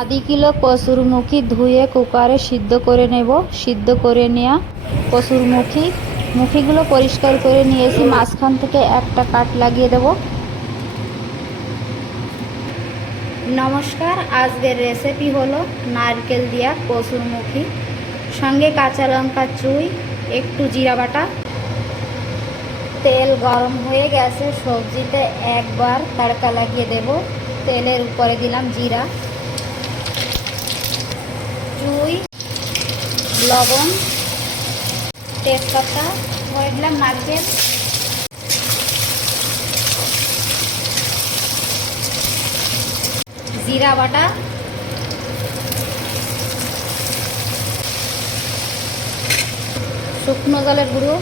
আধা কিলো কসুরমুখী ধুয়ে কুকারে সিদ্ধ করে নেব। সিদ্ধ করে নেওয়া মুখিগুলো পরিষ্কার করে নিয়েছি, মাঝখান থেকে একটা কাট লাগিয়ে দেব। নমস্কার, আজকের রেসিপি হলো নারকেল দিয়া কসুরমুখী, সঙ্গে কাঁচা লঙ্কা চুই, একটু জিরা বাটা। তেল গরম হয়ে গেছে, সবজিতে একবার তড়কা লাগিয়ে দেব। তেলের উপরে দিলাম জিরা, চুই, লবণ, তেজপাতা, হয়ে দিলাম নারকেল, জিরা বাটা, শুকনো জলের গুঁড়ো,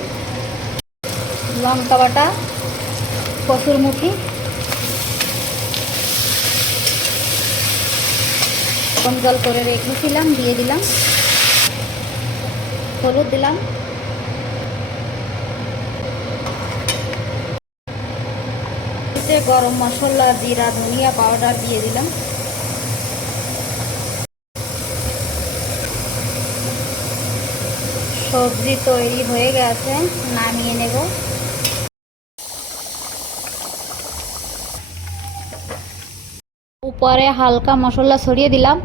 লঙ্কা বাটা, কসুরমুখী, কম জল করে রেখেছিলাম দিয়ে দিলাম, হলুদ দিলাম, গরম মশলা, জিরা, ধনিয়া পাউডার দিয়ে দিলাম। সবজি তৈরি হয়ে গেছে, নামিয়ে নেব। উপরে হালকা মশলা ছড়িয়ে দিলাম।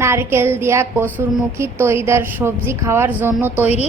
নারকেল দিয়া কসুরমুখী তৈদার সবজি খাওয়ার জন্য তৈরি।